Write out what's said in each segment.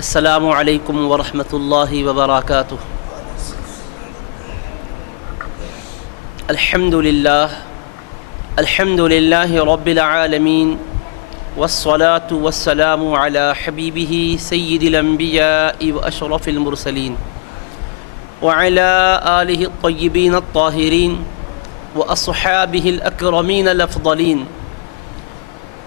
السلام علیکم ورحمۃ اللہ وبرکاتہ۔ الحمد للہ رب العالمین والصلاة والسلام علی حبیبہ سید الانبیاء واشرف المرسلین وعلی آلہ الطیبین الطاہرین واصحابہ الاکرمین الافضلین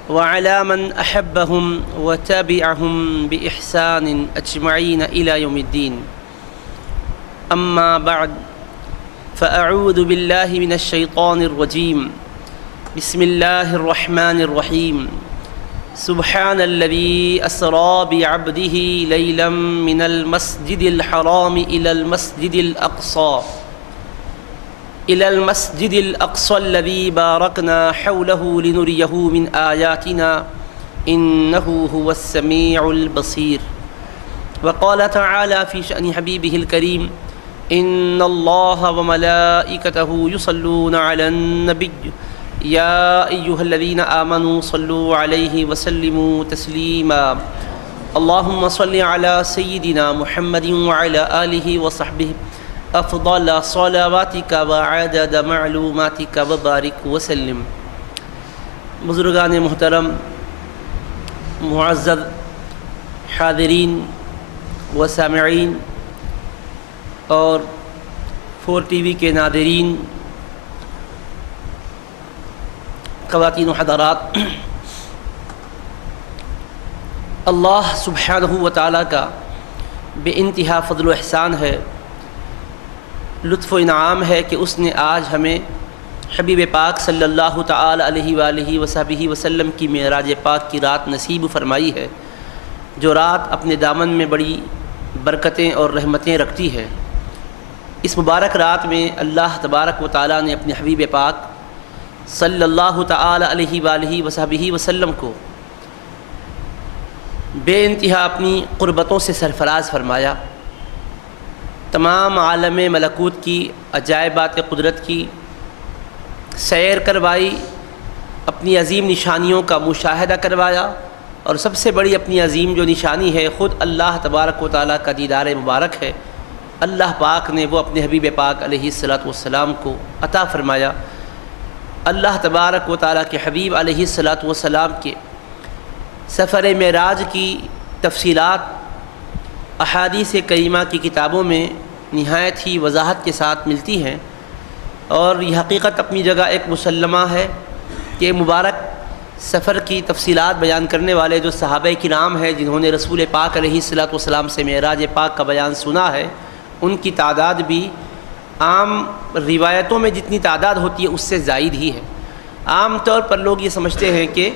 وعلى من أحبهم وتابعهم بإحسان أجمعين إلى يوم الدين. أما بعد فأعوذ بالله من الشيطان الرجيم. بسم الله الرحمن الرحيم. سبحان الذي أسرى بعبده ليلا من المسجد الحرام إلى المسجد الأقصى الذي باركنا حوله لنريه من آياتنا إنه هو السميع البصير. وقال تعالى في شأن حبيبه الكريم إن الله وملائكته يصلون على النبي يا أيها الذين آمنوا صلوا عليه وسلموا تسليما. اللهم صل على سيدنا محمد وعلى آله وصحبه افضل صلواتک وعدد معلوماتک وبارک وسلم. بزرگان محترم، معزز حاضرین و سامعین اور 4 ٹی وی کے ناظرین، خواتین و حضرات، اللہ سبحانہ و تعالیٰ کا بے انتہا فضل و احسان ہے، لطف و انعام ہے کہ اس نے آج ہمیں حبیب پاک صلی اللہ تعالی علیہ وآلہ وصحبہ وسلم کی معراج پاک کی رات نصیب فرمائی ہے، جو رات اپنے دامن میں بڑی برکتیں اور رحمتیں رکھتی ہے۔ اس مبارک رات میں اللہ تبارک و تعالیٰ نے اپنے حبیب پاک صلی اللہ تعالی علیہ وآلہ وصحبہ وسلم کو بے انتہا اپنی قربتوں سے سرفراز فرمایا، تمام عالم ملکوت کی عجائبات قدرت کی سیر کروائی، اپنی عظیم نشانیوں کا مشاہدہ کروایا، اور سب سے بڑی اپنی عظیم جو نشانی ہے خود اللہ تبارک و تعالیٰ کا دیدار مبارک ہے۔ اللہ پاک نے وہ اپنے حبیب پاک علیہ الصلاۃ والسلام کو عطا فرمایا۔ اللہ تبارک و تعالیٰ کے حبیب علیہ الصلاۃ والسلام کے سفر معراج کی تفصیلات احادیث کریمہ کی کتابوں میں نہایت ہی وضاحت کے ساتھ ملتی ہیں، اور یہ حقیقت اپنی جگہ ایک مسلمہ ہے کہ مبارک سفر کی تفصیلات بیان کرنے والے جو صحابہ کرام ہیں جنہوں نے رسول پاک علیہ الصلاۃ والسلام سے معراج پاک کا بیان سنا ہے، ان کی تعداد بھی عام روایتوں میں جتنی تعداد ہوتی ہے اس سے زائد ہی ہے۔ عام طور پر لوگ یہ سمجھتے ہیں کہ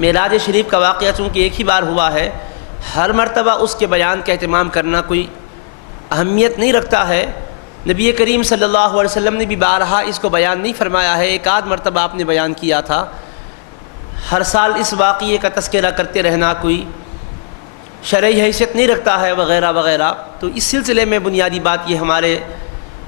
معراج شریف کا واقعہ چونکہ ایک ہی بار ہوا ہے، ہر مرتبہ اس کے بیان کا اہتمام کرنا کوئی اہمیت نہیں رکھتا ہے۔ نبی کریم صلی اللہ علیہ وسلم نے بھی بارہا اس کو بیان نہیں فرمایا ہے، ایک آدھ مرتبہ آپ نے بیان کیا تھا۔ ہر سال اس واقعے کا تذکرہ کرتے رہنا کوئی شرعی حیثیت نہیں رکھتا ہے وغیرہ وغیرہ۔ تو اس سلسلے میں بنیادی بات یہ ہمارے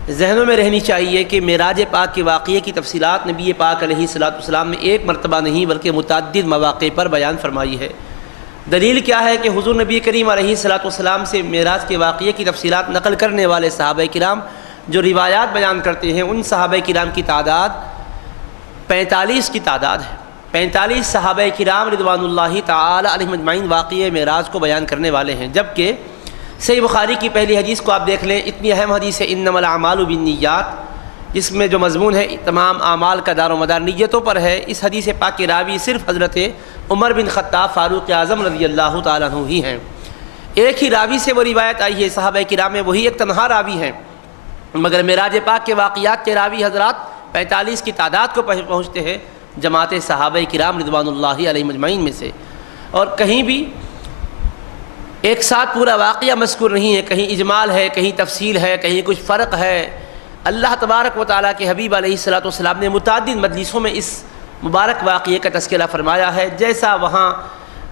ذہنوں میں رہنی چاہیے کہ معراج پاک کے واقعے کی تفصیلات نبی پاک علیہ الصلاۃ والسلام نے ایک مرتبہ نہیں بلکہ متعدد مواقع پر بیان فرمائی ہے۔ دلیل کیا ہے کہ حضور نبی کریم علیہ الصلاۃ والسلام سے معراج کے واقعے کی تفصیلات نقل کرنے والے صحابہ کرام جو روایات بیان کرتے ہیں، ان صحابہ کرام کی تعداد 45 کی تعداد ہے۔ 45 صحابہ کرام رضوان اللہ تعالی علیہم اجمعین واقعہ معراج کو بیان کرنے والے ہیں، جبکہ صحیح بخاری کی پہلی حدیث کو آپ دیکھ لیں، اتنی اہم حدیث ہے انما الاعمال بالنیات، جس میں جو مضمون ہے تمام اعمال کا دار و مدار نیتوں پر ہے۔ اس حدیث پاک کے راوی صرف حضرت عمر بن خطاب فاروق اعظم رضی اللہ تعالیٰ عنہ ہی ہیں۔ ایک ہی راوی سے وہ روایت آئی ہے، صحابہ کرام میں وہی ایک تنہا راوی ہیں، مگر معراج پاک کے واقعات کے راوی حضرات 45 کی تعداد کو پہنچتے ہیں جماعت صحابہ کرام رضوان اللہ علیہم اجمعین میں سے۔ اور کہیں بھی ایک ساتھ پورا واقعہ مذکور نہیں ہے، کہیں اجمال ہے، کہیں تفصیل ہے، کہیں کچھ فرق ہے۔ اللہ تبارک و تعالیٰ کے حبیب علیہ الصلاۃ والسلام نے متعدد مجلسوں میں اس مبارک واقعے کا تذکرہ فرمایا ہے، جیسا وہاں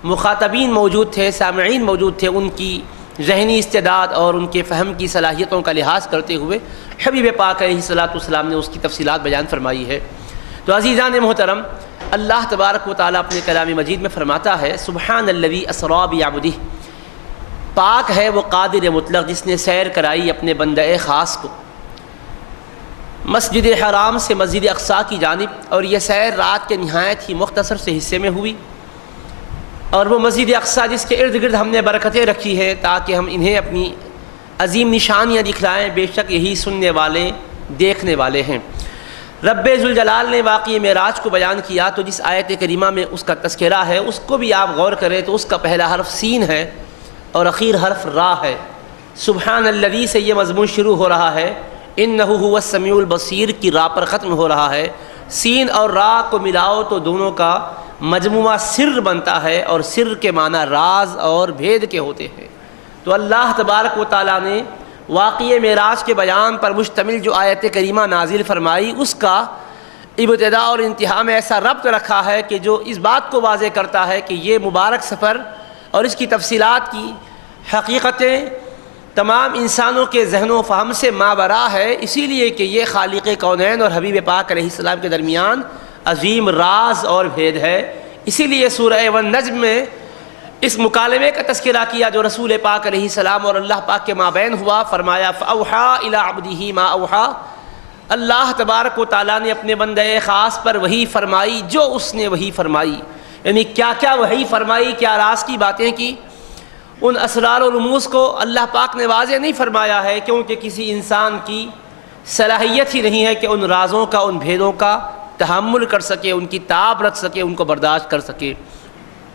مخاطبین موجود تھے، سامعین موجود تھے، ان کی ذہنی استعداد اور ان کے فہم کی صلاحیتوں کا لحاظ کرتے ہوئے حبیب پاک علیہ الصلاۃ والسلام نے اس کی تفصیلات بیان فرمائی ہے۔ تو عزیزان محترم، اللہ تبارک و تعالیٰ اپنے کلام مجید میں فرماتا ہے سبحان الذی اسریٰ بعبدہ، پاک ہے وہ قادر مطلق جس نے سیر کرائی اپنے بندہ خاص کو مسجد حرام سے مسجد اقصیٰ کی جانب، اور یہ سیر رات کے نہایت ہی مختصر سے حصے میں ہوئی، اور وہ مسجد اقصیٰ جس کے ارد گرد ہم نے برکتیں رکھی ہیں تاکہ ہم انہیں اپنی عظیم نشانیاں دکھلائیں، بے شک یہی سننے والے دیکھنے والے ہیں۔ رب ذوالجلال نے واقعہ معراج کو بیان کیا تو جس آیت کریمہ میں اس کا تذکرہ ہے اس کو بھی آپ غور کریں تو اس کا پہلا حرف سین ہے اور اخیر حرف را ہے۔ سبحان الذی سے یہ مضمون شروع ہو رہا ہے، انہ هو السمیع البصیر کی را پر ختم ہو رہا ہے۔ سین اور را کو ملاؤ تو دونوں کا مجموعہ سر بنتا ہے، اور سر کے معنی راز اور بھید کے ہوتے ہیں۔ تو اللہ تبارک و تعالیٰ نے واقعہ معراج کے بیان پر مشتمل جو آیت کریمہ نازل فرمائی اس کا ابتدا اور انتہا میں ایسا ربط رکھا ہے کہ جو اس بات کو واضح کرتا ہے کہ یہ مبارک سفر اور اس کی تفصیلات کی حقیقتیں تمام انسانوں کے ذہن و فہم سے ماورا ہے، اسی لیے کہ یہ خالق کونین اور حبیب پاک علیہ السلام کے درمیان عظیم راز اور بھید ہے۔ اسی لیے سورہ والنجم میں اس مکالمے کا تذکرہ کیا جو رسول پاک علیہ السلام اور اللہ پاک کے مابین ہوا، فرمایا فَأَوْحَىٰ إِلَىٰ عَبْدِهِ مَا أَوْحَىٰ، اللہ تبارک و تعالیٰ نے اپنے بندہ خاص پر وحی فرمائی جو اس نے وحی فرمائی، یعنی کیا کیا وحی فرمائی، کیا راز کی باتیں کی۔ ان اسرار و رموز کو اللہ پاک نے واضح نہیں فرمایا ہے کیونکہ کسی انسان کی صلاحیت ہی نہیں ہے کہ ان رازوں کا، ان بھیدوں کا تحمل کر سکے، ان کی تاب رکھ سکے، ان کو برداشت کر سکے۔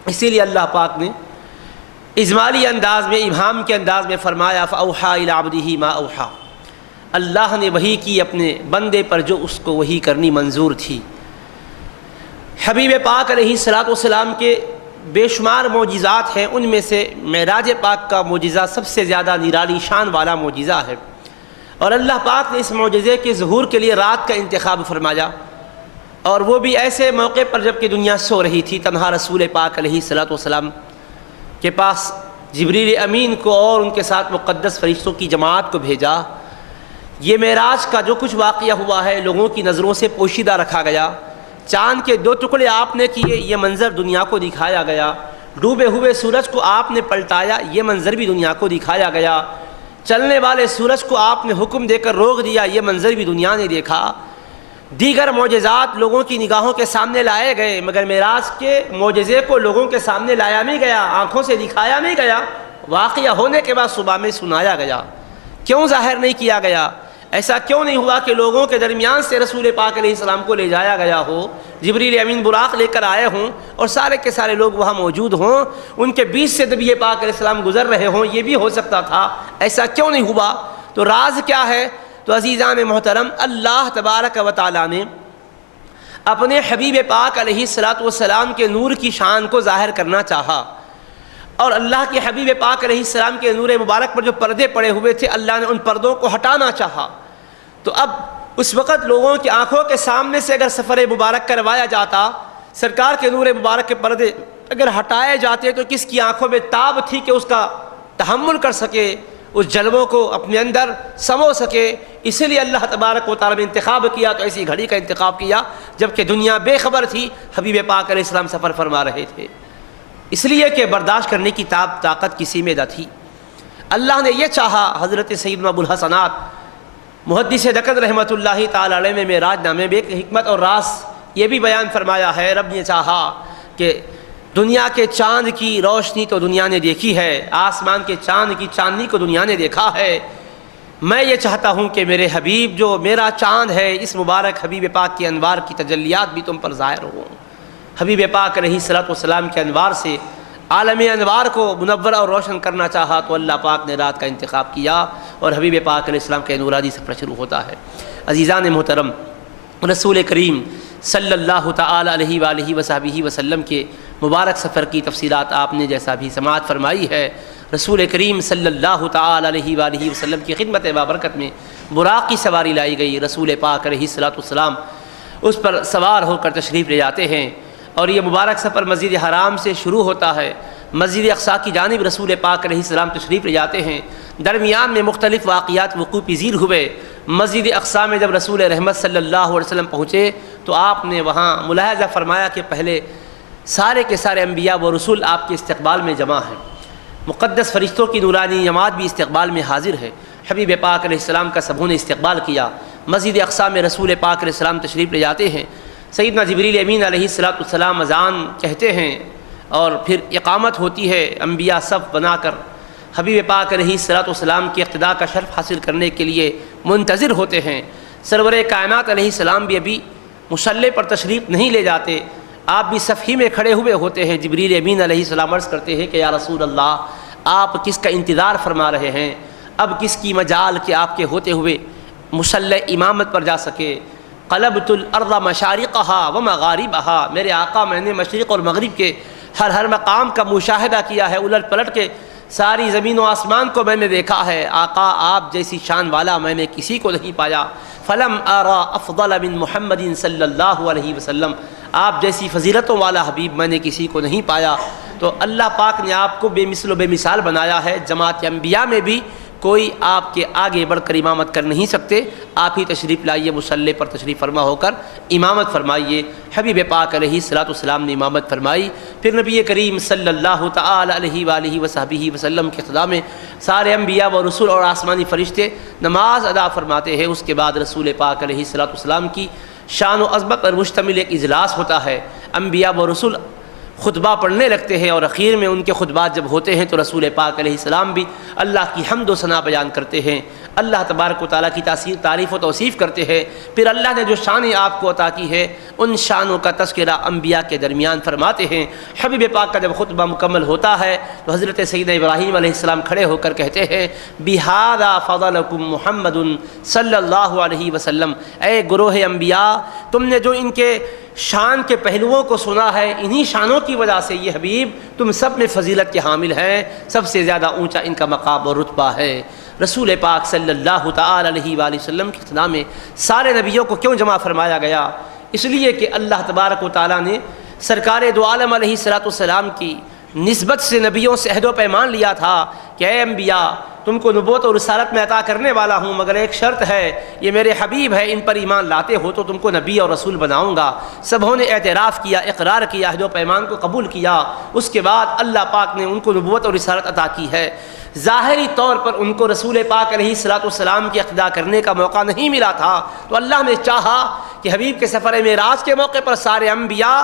اسی لیے اللہ پاک نے اجمالی انداز میں، ابہام کے انداز میں فرمایا فَأَوْحَىٰ إِلَىٰ عَبْدِهِ مَا أَوْحَىٰ، اللہ نے وحی کی اپنے بندے پر جو اس کو وحی کرنی منظور تھی۔ حبیب پاک علیہ السلام کے بے شمار معجزات ہیں، ان میں سے معراج پاک کا معجزہ سب سے زیادہ نرالی شان والا معجزہ ہے، اور اللہ پاک نے اس معجزے کے ظہور کے لیے رات کا انتخاب فرمایا، اور وہ بھی ایسے موقع پر جب کہ دنیا سو رہی تھی۔ تنہا رسول پاک علیہ السلام کے پاس جبریل امین کو اور ان کے ساتھ مقدس فرشتوں کی جماعت کو بھیجا۔ یہ معراج کا جو کچھ واقعہ ہوا ہے لوگوں کی نظروں سے پوشیدہ رکھا گیا۔ چاند کے 2 ٹکڑے آپ نے کیے، یہ منظر دنیا کو دکھایا گیا۔ ڈوبے ہوئے سورج کو آپ نے پلٹایا، یہ منظر بھی دنیا کو دکھایا گیا۔ چلنے والے سورج کو آپ نے حکم دے کر روک دیا، یہ منظر بھی دنیا نے دیکھا۔ دیگر معجزات لوگوں کی نگاہوں کے سامنے لائے گئے، مگر معراج کے معجزے کو لوگوں کے سامنے لایا نہیں گیا، آنکھوں سے دکھایا نہیں گیا، واقعہ ہونے کے بعد صبح میں سنایا گیا۔ کیوں ظاہر نہیں کیا گیا؟ ایسا کیوں نہیں ہوا کہ لوگوں کے درمیان سے رسول پاک علیہ السلام کو لے جایا گیا ہو، جبریل امین براق لے کر آئے ہوں اور سارے کے سارے لوگ وہاں موجود ہوں، ان کے بیچ سے نبی پاک علیہ السلام گزر رہے ہوں؟ یہ بھی ہو سکتا تھا، ایسا کیوں نہیں ہوا؟ تو راز کیا ہے؟ تو عزیزان محترم، اللہ تبارک و تعالیٰ نے اپنے حبیب پاک علیہ السلام کے نور کی شان کو ظاہر کرنا چاہا، اور اللہ کے حبیب پاک علیہ السلام کے نور مبارک پر جو پردے پڑے ہوئے تھے اللہ نے ان پردوں کو ہٹانا چاہا۔ تو اب اس وقت لوگوں کی آنکھوں کے سامنے سے اگر سفر مبارک کروایا جاتا، سرکار کے نور مبارک کے پردے اگر ہٹائے جاتے تو کس کی آنکھوں میں تاب تھی کہ اس کا تحمل کر سکے، اس جلووں کو اپنے اندر سمو سکے؟ اسی لیے اللہ تبارک و تعالیٰ نے انتخاب کیا، تو ایسی گھڑی کا انتخاب کیا جبکہ دنیا بے خبر تھی، حبیب پاک علیہ السلام سفر فرما رہے تھے، اس لیے کہ برداشت کرنے کی طاقت کسی میں نہ تھی۔ اللہ نے یہ چاہا۔ حضرت سیدنا ابو الحسنات محدث دکن رحمۃ اللہ تعالی علیہ میں معراج نامے میں ایک حکمت اور راز یہ بھی بیان فرمایا ہے، رب نے چاہا کہ دنیا کے چاند کی روشنی تو دنیا نے دیکھی ہے، آسمان کے چاند کی چاندنی کو دنیا نے دیکھا ہے، میں یہ چاہتا ہوں کہ میرے حبیب جو میرا چاند ہے، اس مبارک حبیب پاک کی انوار کی تجلیات بھی تم پر ظاہر ہوں۔ حبیب پاک علیہ السلام کے انوار سے عالم انوار کو منور اور روشن کرنا چاہا، تو اللہ پاک نے رات کا انتخاب کیا اور حبیب پاک علیہ السلام کا نورانی سفر شروع ہوتا ہے۔ عزیزان محترم، رسول کریم صلی اللہ تعالی علیہ وآلہ وصحبہ وسلم کے مبارک سفر کی تفصیلات آپ نے جیسا بھی سماعت فرمائی ہے۔ رسول کریم صلی اللہ تعالی علیہ وآلہ وسلم کی خدمت بابرکت میں براق کی سواری لائی گئی۔ رسول پاک علیہ السلام اس پر سوار ہو کر تشریف لے جاتے ہیں، اور یہ مبارک سفر مسجد حرام سے شروع ہوتا ہے، مسجد اقصیٰ کی جانب رسول پاک علیہ السلام تشریف لے جاتے ہیں۔ درمیان میں مختلف واقعات وقوع پذیر ہوئے۔ مسجد اقصیٰ میں جب رسول رحمت صلی اللہ علیہ وسلم پہنچے تو آپ نے وہاں ملاحظہ فرمایا کہ پہلے سارے کے سارے انبیاء و رسول آپ کے استقبال میں جمع ہیں۔ مقدس فرشتوں کی نورانی جماعت بھی استقبال میں حاضر ہے۔ حبیب پاک علیہ السلام کا سبھوں نے استقبال کیا۔ مسجد اقصی میں رسول پاک علیہ السلام تشریف لے جاتے ہیں۔ سیدنا جبریل امین علیہ السلام اذان کہتے ہیں اور پھر اقامت ہوتی ہے۔ انبیاء صف بنا کر حبیب پاک علیہ السلام کی اقتداء کا شرف حاصل کرنے کے لیے منتظر ہوتے ہیں۔ سرور کائنات علیہ السلام بھی ابھی مصلی پر تشریف نہیں لے جاتے، آپ بھی صف ہی میں کھڑے ہوئے ہوتے ہیں۔ جبریل امین علیہ السلام عرض کرتے ہیں کہ یا رسول اللہ، آپ کس کا انتظار فرما رہے ہیں؟ اب کس کی مجال کہ آپ کے ہوتے ہوئے مصلی امامت پر جا سکے؟ قلبت الارض مشارقها ومغاربها، میرے آقا میں نے مشرق اور مغرب کے ہر مقام کا مشاہدہ کیا ہے، الٹ پلٹ کے ساری زمین و آسمان کو میں نے دیکھا ہے۔ آقا آپ جیسی شان والا میں نے کسی کو نہیں پایا۔ فلم ارى افضل من محمد صلی اللہ علیہ وسلم، آپ جیسی فضیلتوں والا حبیب میں نے کسی کو نہیں پایا۔ تو اللہ پاک نے آپ کو بے مثل و بے مثال بنایا ہے۔ جماعت انبیاء میں بھی کوئی آپ کے آگے بڑھ کر امامت کر نہیں سکتے، آپ ہی تشریف لائیے، مصلی پر تشریف فرما ہو کر امامت فرمائیے۔ حبیب پاک علیہ السلام نے امامت فرمائی۔ پھر نبی کریم صلی اللہ تعالی علیہ وآلہ وصحبہ وسلم کے اقتداء میں سارے انبیاء و رسول اور آسمانی فرشتے نماز ادا فرماتے ہیں۔ اس کے بعد رسول پاک علیہ السلام کی شان و عظمت پر مشتمل ایک اجلاس ہوتا ہے۔ انبیاء و رسول خطبہ پڑھنے لگتے ہیں اور اخیر میں ان کے خطبات جب ہوتے ہیں تو رسول پاک علیہ السلام بھی اللہ کی حمد و ثنا بیان کرتے ہیں، اللہ تبارک و تعالیٰ کی تعریف و توصیف کرتے ہیں۔ پھر اللہ نے جو شانیں آپ کو عطا کی ہے ان شانوں کا تذکرہ انبیاء کے درمیان فرماتے ہیں۔ حبیب پاک کا جب خطبہ مکمل ہوتا ہے تو حضرت سیدنا ابراہیم علیہ السلام کھڑے ہو کر کہتے ہیں بِهَذَا فَضَلَكُمْ محمد صلی اللہ علیہ وسلم، اے گروہ انبیاء، تم نے جو ان کے شان کے پہلوؤں کو سنا ہے، انہی شانوں کی وجہ سے یہ حبیب تم سب میں فضیلت کے حامل ہیں، سب سے زیادہ اونچا ان کا مقام اور رتبہ ہے۔ رسول پاک صلی اللہ تعالی علیہ وآلہ وسلم کے اقتداء میں سارے نبیوں کو کیوں جمع فرمایا گیا؟ اس لیے کہ اللہ تبارک و تعالیٰ نے سرکار دو عالم علیہ السلام کی نسبت سے نبیوں سے عہد و پیمان لیا تھا کہ اے انبیاء، تم کو نبوت اور رسالت میں عطا کرنے والا ہوں، مگر ایک شرط ہے، یہ میرے حبیب ہے، ان پر ایمان لاتے ہو تو تم کو نبی اور رسول بناؤں گا۔ سبھوں نے اعتراف کیا، اقرار کیا، عہد و پیمان کو قبول کیا۔ اس کے بعد اللہ پاک نے ان کو نبوت اور رسالت عطا کی ہے۔ ظاہری طور پر ان کو رسول پاک علیہ السلام کی اقتداء کرنے کا موقع نہیں ملا تھا، تو اللہ نے چاہا کہ حبیب کے سفر معراج کے موقع پر سارے انبیاء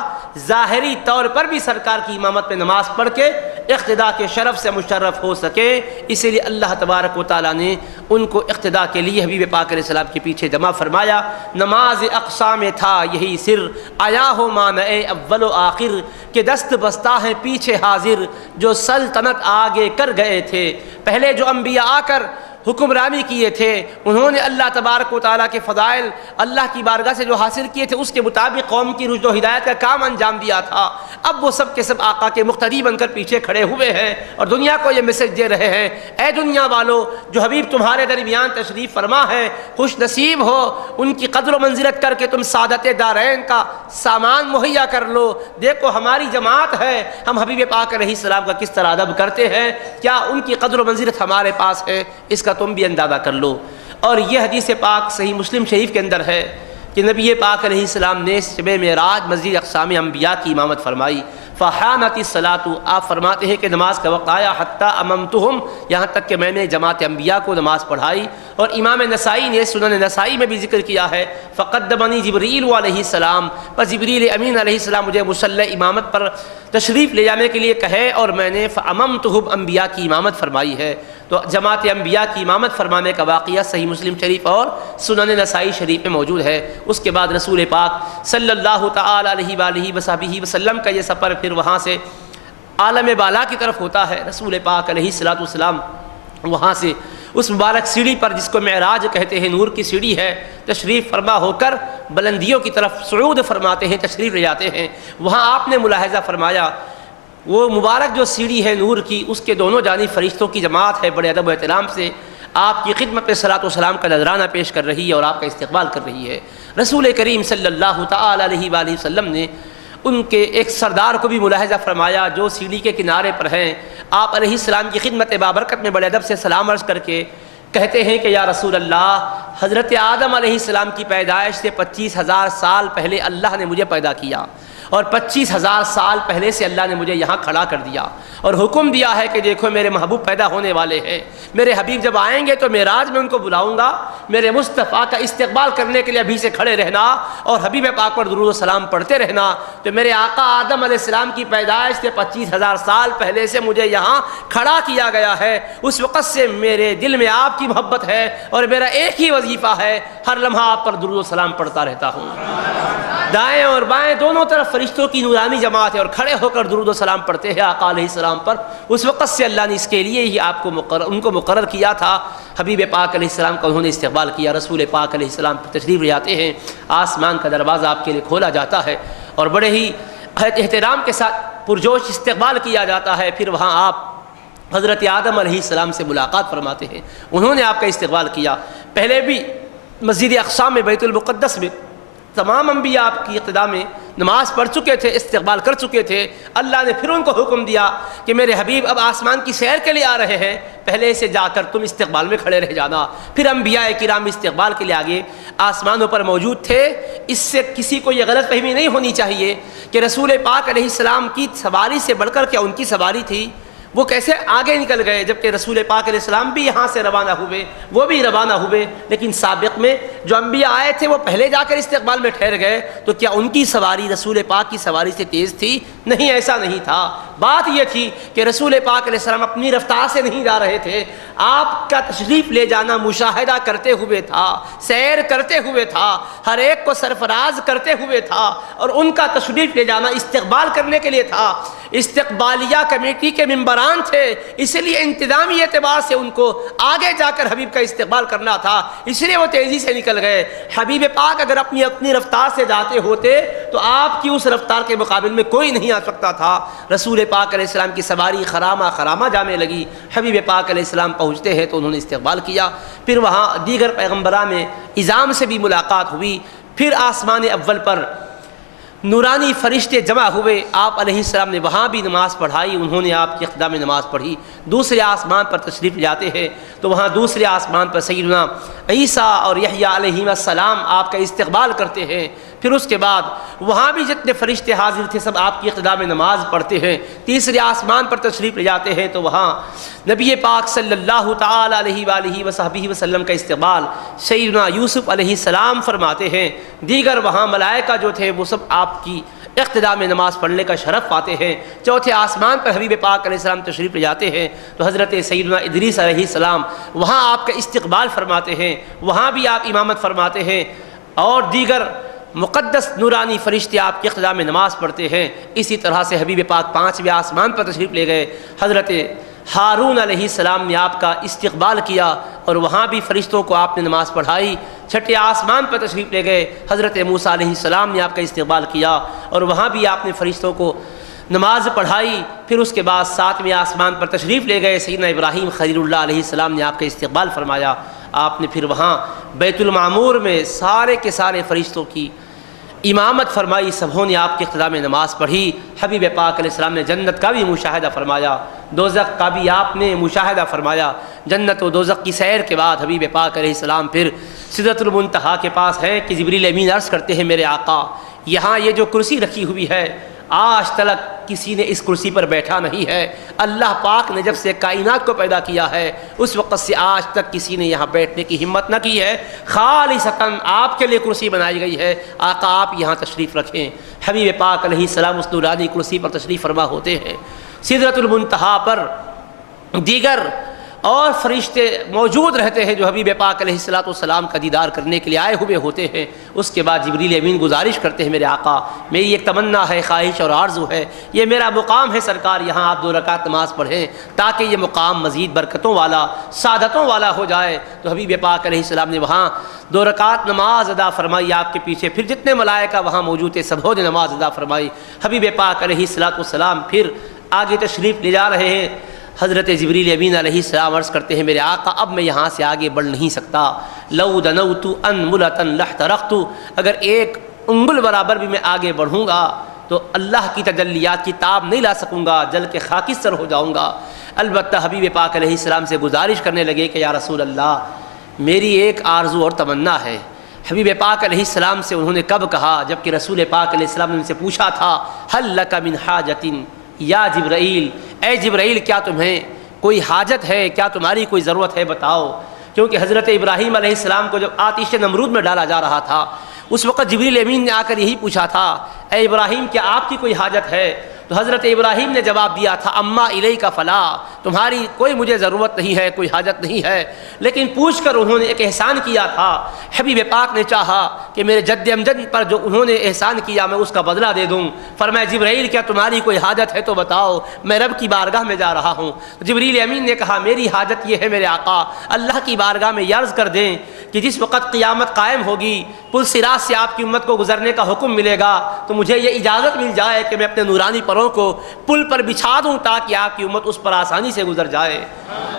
ظاہری طور پر بھی سرکار کی امامت میں نماز پڑھ کے اقتداء کے شرف سے مشرف ہو سکے، اسی لیے اللہ تبارک و تعالیٰ نے ان کو اقتداء کے لیے حبیب پاک علیہ السلام کے پیچھے جمع فرمایا۔ نماز اقصا میں تھا یہی سر، آیا ہو مانع اول و آخر، کہ دست بستہ ہیں پیچھے حاضر، جو سلطنت آگے کر گئے تھے۔ پہلے جو انبیاء آ کر حکمرانی کیے تھے، انہوں نے اللہ تبارک و تعالیٰ کے فضائل اللہ کی بارگاہ سے جو حاصل کیے تھے اس کے مطابق قوم کی رشد و ہدایت کا کام انجام دیا تھا۔ اب وہ سب کے سب آقا کے مقتدی بن کر پیچھے کھڑے ہوئے ہیں اور دنیا کو یہ میسج دے رہے ہیں، اے دنیا والو، جو حبیب تمہارے درمیان تشریف فرما ہے، خوش نصیب ہو، ان کی قدر و منزلت کر کے تم سعادت دارین کا سامان مہیا کر لو۔ دیکھو ہماری جماعت ہے، ہم حبیب پاک علیہ السلام کا کس طرح ادب کرتے ہیں، کیا ان کی قدر و منزلت ہمارے پاس ہے، اس کا تم بھی اندازہ کر لو۔ اور یہ حدیث پاک صحیح مسلم شریف کے اندر ہے کہ نبی پاک علیہ السلام نے شب معراج مسجد اقصی میں انبیاء کی امامت فرمائی۔ فحانت الصلاۃ، آپ فرماتے ہیں کہ نماز کا وقت آیا، حتی اممتہم، یہاں تک کہ میں نے جماعت انبیاء کو نماز پڑھائی۔ اور امام نسائی نے سنن نسائی میں بھی ذکر کیا ہے، فقدمنی جبریل علیہ السلام، پس جبریل امین علیہ السلام مجھے مصلی امامت پر تشریف لے جانے کے لیے کہے اور میں نے فاممتہم، انبیاء کی امامت فرمائی ہے۔ تو جماعت انبیاء کی امامت فرمانے کا واقعہ صحیح مسلم شریف اور سنن نسائی شریف میں موجود ہے۔ اس کے بعد رسول پاک صلی اللہ تعالی علیہ وآلہ وصحبہ وسلم کا یہ سفر پھر وہاں سے عالم بالا کی طرف ہوتا ہے۔ رسول پاک علیہ السلام وہاں سے اس مبارک سیڑھی پر، جس کو معراج کہتے ہیں، نور کی سیڑھی ہے، تشریف فرما ہو کر بلندیوں کی طرف صعود فرماتے ہیں، تشریف لے جاتے ہیں۔ وہاں آپ نے ملاحظہ فرمایا وہ مبارک جو سیڑھی ہے نور کی، اس کے دونوں جانب فرشتوں کی جماعت ہے، بڑے ادب و احترام سے آپ کی خدمت پہ صلاۃ و سلام کا نذرانہ پیش کر رہی ہے اور آپ کا استقبال کر رہی ہے۔ رسول کریم صلی اللہ تعالی علیہ وآلہ وسلم نے ان کے ایک سردار کو بھی ملاحظہ فرمایا جو سیڑھی کے کنارے پر ہیں۔ آپ علیہ السلام کی خدمت بابرکت میں بڑے ادب سے سلام عرض کر کے کہتے ہیں کہ یا رسول اللہ، حضرت آدم علیہ السلام کی پیدائش سے 25,000 سال پہلے اللہ نے مجھے پیدا کیا اور 25,000 سال پہلے سے اللہ نے مجھے یہاں کھڑا کر دیا اور حکم دیا ہے کہ دیکھو میرے محبوب پیدا ہونے والے ہیں، میرے حبیب جب آئیں گے تو معراج میں ان کو بلاؤں گا، میرے مصطفیٰ کا استقبال کرنے کے لیے ابھی سے کھڑے رہنا اور حبیب پاک پر درود و سلام پڑھتے رہنا۔ تو میرے آقا آدم علیہ السلام کی پیدائش سے 25,000 سال پہلے سے مجھے یہاں کھڑا کیا گیا ہے، اس وقت سے میرے دل میں آپ کی محبت ہے اور میرا ایک ہی وظیفہ ہے، ہر لمحہ آپ پر درود و سلام پڑھتا رہتا ہوں۔ دائیں اور بائیں دونوں طرف فرشتوں کی نورانی جماعت ہے اور کھڑے ہو کر درود و سلام پڑھتے ہیں آقا علیہ السلام پر۔ اس وقت سے اللہ نے اس کے لیے ہی آپ کو ان کو مقرر کیا تھا۔ حبیب پاک علیہ السلام کا انہوں نے استقبال کیا، رسول پاک علیہ السلام پر تشریف لے جاتے ہیں، آسمان کا دروازہ آپ کے لیے کھولا جاتا ہے اور بڑے ہی احترام کے ساتھ پرجوش استقبال کیا جاتا ہے۔ پھر وہاں آپ حضرت آدم علیہ السلام سے ملاقات فرماتے ہیں، انہوں نے آپ کا استقبال کیا۔ پہلے بھی مسجد اقصی میں، بیت المقدس میں تمام انبیاء آپ کی اقتداء میں نماز پڑھ چکے تھے، استقبال کر چکے تھے۔ اللہ نے پھر ان کو حکم دیا کہ میرے حبیب اب آسمان کی سیر کے لیے آ رہے ہیں، پہلے سے جا کر تم استقبال میں کھڑے رہ جانا۔ پھر انبیاء کرام استقبال کے لیے آگے آسمانوں پر موجود تھے۔ اس سے کسی کو یہ غلط فہمی نہیں ہونی چاہیے کہ رسول پاک علیہ السلام کی سواری سے بڑھ کر کیا ان کی سواری تھی، وہ کیسے آگے نکل گئے، جبکہ رسول پاک علیہ السلام بھی یہاں سے روانہ ہوئے، وہ بھی روانہ ہوئے، لیکن سابق میں جو انبیاء آئے تھے وہ پہلے جا کر استقبال میں ٹھہر گئے، تو کیا ان کی سواری رسول پاک کی سواری سے تیز تھی؟ نہیں، ایسا نہیں تھا۔ بات یہ تھی کہ رسول پاک علیہ السلام اپنی رفتار سے نہیں جا رہے تھے، آپ کا تشریف لے جانا مشاہدہ کرتے ہوئے تھا، سیر کرتے ہوئے تھا، ہر ایک کو سرفراز کرتے ہوئے تھا، اور ان کا تشریف لے جانا استقبال کرنے کے لیے تھا۔ استقبالیہ کمیٹی کے ممبران تھے، اس لیے انتظامی اعتبار سے ان کو آگے جا کر حبیب کا استقبال کرنا تھا، اس لیے وہ تیزی سے نکل گئے۔ حبیب پاک اگر اپنی رفتار سے جاتے ہوتے تو آپ کی اس رفتار کے مقابل میں کوئی نہیں آ سکتا تھا۔ رسول پاک علیہ السلام کی سواری خرامہ جانے لگی، حبیب پاک علیہ السلام پہنچتے ہیں تو انہوں نے استقبال کیا۔ پھر وہاں دیگر پیغمبران میں اعظام سے بھی ملاقات ہوئی۔ پھر آسمان اول پر نورانی فرشتے جمع ہوئے، آپ علیہ السلام نے وہاں بھی نماز پڑھائی، انہوں نے آپ کی اقتداء میں نماز پڑھی۔ دوسرے آسمان پر تشریف جاتے ہیں تو وہاں دوسرے آسمان پر سیدنا عیسیٰ اور یحییٰ علیہ السلام آپ کا استقبال کرتے ہیں۔ پھر اس کے بعد وہاں بھی جتنے فرشتے حاضر تھے سب آپ کی اقتداء میں نماز پڑھتے ہیں۔ تیسرے آسمان پر تشریف لے جاتے ہیں تو وہاں نبی پاک صلی اللہ تعالی علیہ وآلہ وصحبہ وسلم کا استقبال سیدنا یوسف علیہ السلام فرماتے ہیں۔ دیگر وہاں ملائکہ جو تھے وہ سب آپ کی اقتداء میں نماز پڑھنے کا شرف پاتے ہیں۔ چوتھے آسمان پر حبیب پاک علیہ السلام تشریف لے جاتے ہیں تو حضرت سیدنا ادریس علیہ السلام وہاں آپ کا استقبال فرماتے ہیں، وہاں بھی آپ امامت فرماتے ہیں، اور دیگر مقدس نورانی فرشتے آپ کی اقتداء میں نماز پڑھتے ہیں۔ اسی طرح سے حبیب پاک پانچویں آسمان پر تشریف لے گئے، حضرت ہارون علیہ السلام نے آپ کا استقبال کیا اور وہاں بھی فرشتوں کو آپ نے نماز پڑھائی۔ چھٹے آسمان پر تشریف لے گئے، حضرت موسیٰ علیہ السلام نے آپ کا استقبال کیا اور وہاں بھی آپ نے فرشتوں کو نماز پڑھائی۔ پھر اس کے بعد ساتویں آسمان پر تشریف لے گئے، سیدنا ابراہیم خلیل اللہ علیہ السلام نے آپ کا استقبال فرمایا۔ آپ نے پھر وہاں بیت المعمور میں سارے کے سارے فرشتوں کی امامت فرمائی، سبھوں نے آپ کی اقتداء میں نماز پڑھی۔ حبیب پاک علیہ السلام نے جنت کا بھی مشاہدہ فرمایا، دوزخ کا بھی آپ نے مشاہدہ فرمایا۔ جنت و دوزخ کی سیر کے بعد حبیب پاک علیہ السلام پھر سدرۃ المنتہا کے پاس ہیں کہ جبریل امین عرض کرتے ہیں میرے آقا یہاں یہ جو کرسی رکھی ہوئی ہے آج تک کسی نے اس کرسی پر بیٹھا نہیں ہے، اللہ پاک نے جب سے کائنات کو پیدا کیا ہے اس وقت سے آج تک کسی نے یہاں بیٹھنے کی ہمت نہ کی ہے، خالصتاً آپ کے لیے کرسی بنائی گئی ہے، آقا آپ یہاں تشریف رکھیں۔ حبیب پاک علیہ السلام اس نورانی کرسی پر تشریف فرما ہوتے ہیں۔ سدرۃ المنتہا پر دیگر اور فرشتے موجود رہتے ہیں جو حبیب پاک علیہ السلام کا دیدار کرنے کے لیے آئے ہوئے ہوتے ہیں۔ اس کے بعد جبریل امین گزارش کرتے ہیں میرے آقا میری ایک تمنا ہے، خواہش اور آرزو ہے، یہ میرا مقام ہے سرکار، یہاں آپ 2 رکعت نماز پڑھیں تاکہ یہ مقام مزید برکتوں والا سعادتوں والا ہو جائے۔ تو حبیب پاک علیہ السلام نے وہاں 2 رکعت نماز ادا فرمائی آپ کے پیچھے، پھر جتنے ملائکہ وہاں موجود تھے سبھوں نے نماز ادا فرمائی۔ حبیب پاک علیہ السلام پھر آگے تشریف لے جا رہے ہیں۔ حضرت جبریل امین علیہ السلام عرض کرتے ہیں میرے آقا اب میں یہاں سے آگے بڑھ نہیں سکتا، لو دنوت انملۃ لاحترقت، اگر ایک انگل برابر بھی میں آگے بڑھوں گا تو اللہ کی تجلیات کی تاب نہیں لا سکوں گا، جل کے خاکستر ہو جاؤں گا۔ البتہ حبیب پاک علیہ السلام سے گزارش کرنے لگے کہ یا رسول اللہ میری ایک آرزو اور تمنا ہے، حبیب پاک علیہ السلام سے انہوں نے کب کہا؟ جبکہ رسول پاک علیہ السلام نے ان سے پوچھا تھا حل لک من حاجت یا جبرائیل، اے جبرائیل کیا تمہیں کوئی حاجت ہے، کیا تمہاری کوئی ضرورت ہے بتاؤ۔ کیونکہ حضرت ابراہیم علیہ السلام کو جب آتش نمرود میں ڈالا جا رہا تھا اس وقت جبریل امین نے آ کر یہی پوچھا تھا اے ابراہیم کیا آپ کی کوئی حاجت ہے؟ تو حضرت ابراہیم نے جواب دیا تھا اما الیک فلا، تمہاری کوئی مجھے ضرورت نہیں ہے، کوئی حاجت نہیں ہے۔ لیکن پوچھ کر انہوں نے ایک احسان کیا تھا، حبیب پاک نے چاہا کہ میرے جد امجد پر جو انہوں نے احسان کیا میں اس کا بدلہ دے دوں۔ فرمایا جبرائیل کیا تمہاری کوئی حاجت ہے تو بتاؤ، میں رب کی بارگاہ میں جا رہا ہوں۔ جبریل امین نے کہا میری حاجت یہ ہے میرے آقا، اللہ کی بارگاہ میں یہ عرض کر دیں کہ جس وقت قیامت قائم ہوگی، پل صراط سے آپ کی امت کو گزرنے کا حکم ملے گا، تو مجھے یہ اجازت مل جائے کہ میں اپنے نورانی پروں کو پل پر بچھا دوں تاکہ آپ کی امت اس پر آسانی سے گزر جائے۔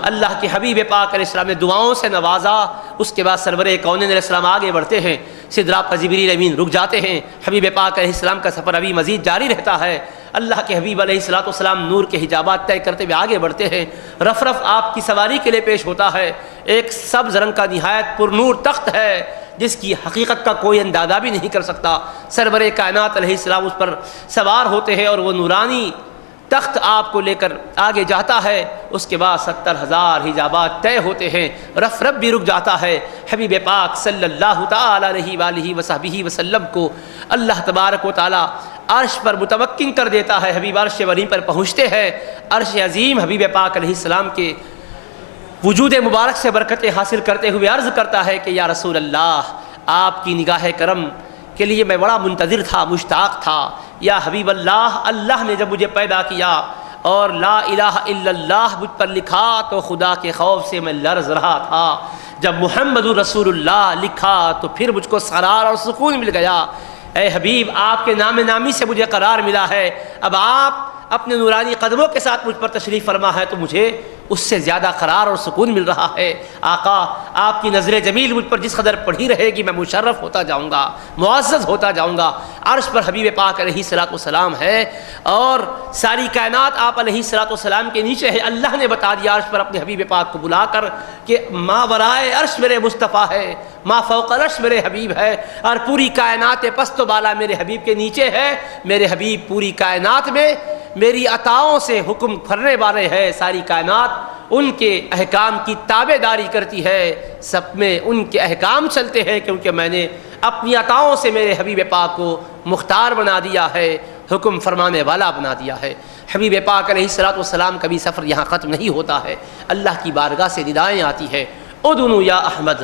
اللہ کے حبیب پاک علیہ السلام نے دعاؤں سے نوازا۔ اس کے بعد سرور کونین علیہ السلام آگے بڑھتے ہیں، سدرا پر جبریل امین رک جاتے ہیں، حبیب پاک علیہ السلام کا سفر ابھی مزید جاری رہتا ہے۔ اللہ کے حبیب علیہ السلام نور کے حجابات طے کرتے ہوئے آگے بڑھتے ہیں۔ رف رف آپ کی سواری کے لیے پیش ہوتا ہے، ایک سبز رنگ کا نہایت پر نور تخت ہے جس کی حقیقت کا کوئی اندازہ بھی نہیں کر سکتا۔ سرور کائنات علیہ السلام اس پر سوار ہوتے ہیں اور وہ نورانی تخت آپ کو لے کر آگے جاتا ہے۔ اس کے بعد 70,000 حجابات طے ہوتے ہیں، رف رف بھی رک جاتا ہے۔ حبیب پاک صلی اللہ تعالی علیہ وآلہ وصحبہ وسلم کو اللہ تبارک و تعالی عرش پر متمکن کر دیتا ہے۔ حبیب عرش عظیم پر پہنچتے ہیں۔ عرش عظیم حبیب پاک علیہ السلام کے وجود مبارک سے برکتیں حاصل کرتے ہوئے عرض کرتا ہے کہ یا رسول اللہ، آپ کی نگاہ کرم کے لیے میں بڑا منتظر تھا، مشتاق تھا۔ یا حبیب اللہ، اللہ نے جب مجھے پیدا کیا اور لا الہ الا اللہ مجھ پر لکھا تو خدا کے خوف سے میں لرز رہا تھا۔ جب محمد رسول اللہ لکھا تو پھر مجھ کو قرار اور سکون مل گیا۔ اے حبیب، آپ کے نام نامی سے مجھے قرار ملا ہے۔ اب آپ اپنے نورانی قدموں کے ساتھ مجھ پر تشریف فرما ہے تو مجھے اس سے زیادہ قرار اور سکون مل رہا ہے۔ آقا، آپ کی نظر جمیل مجھ پر جس قدر پڑھی رہے گی میں مشرف ہوتا جاؤں گا، معزز ہوتا جاؤں گا۔ عرش پر حبیب پاک علیہ السلام ہے اور ساری کائنات آپ علیہ السلام کے نیچے ہے۔ اللہ نے بتا دیا عرش پر اپنے حبیب پاک کو بلا کر کہ ما ورائے عرش میرے مصطفیٰ ہے، ما فوق عرش میرے حبیب ہے، اور پوری کائنات پست و بالا میرے حبیب کے نیچے ہے۔ میرے حبیب پوری کائنات میں میری عطاؤں سے حکم پھرنے والے ہیں، ساری کائنات ان کے احکام کی تابع داری کرتی ہے، سب میں ان کے احکام چلتے ہیں، کیونکہ میں نے اپنی عطاؤں سے میرے حبیب پاک کو مختار بنا دیا ہے، حکم فرمانے والا بنا دیا ہے۔ حبیب پاک علیہ السلام کا بھی سفر یہاں ختم نہیں ہوتا ہے، اللہ کی بارگاہ سے ندائیں آتی ہے، ادنو یا احمد،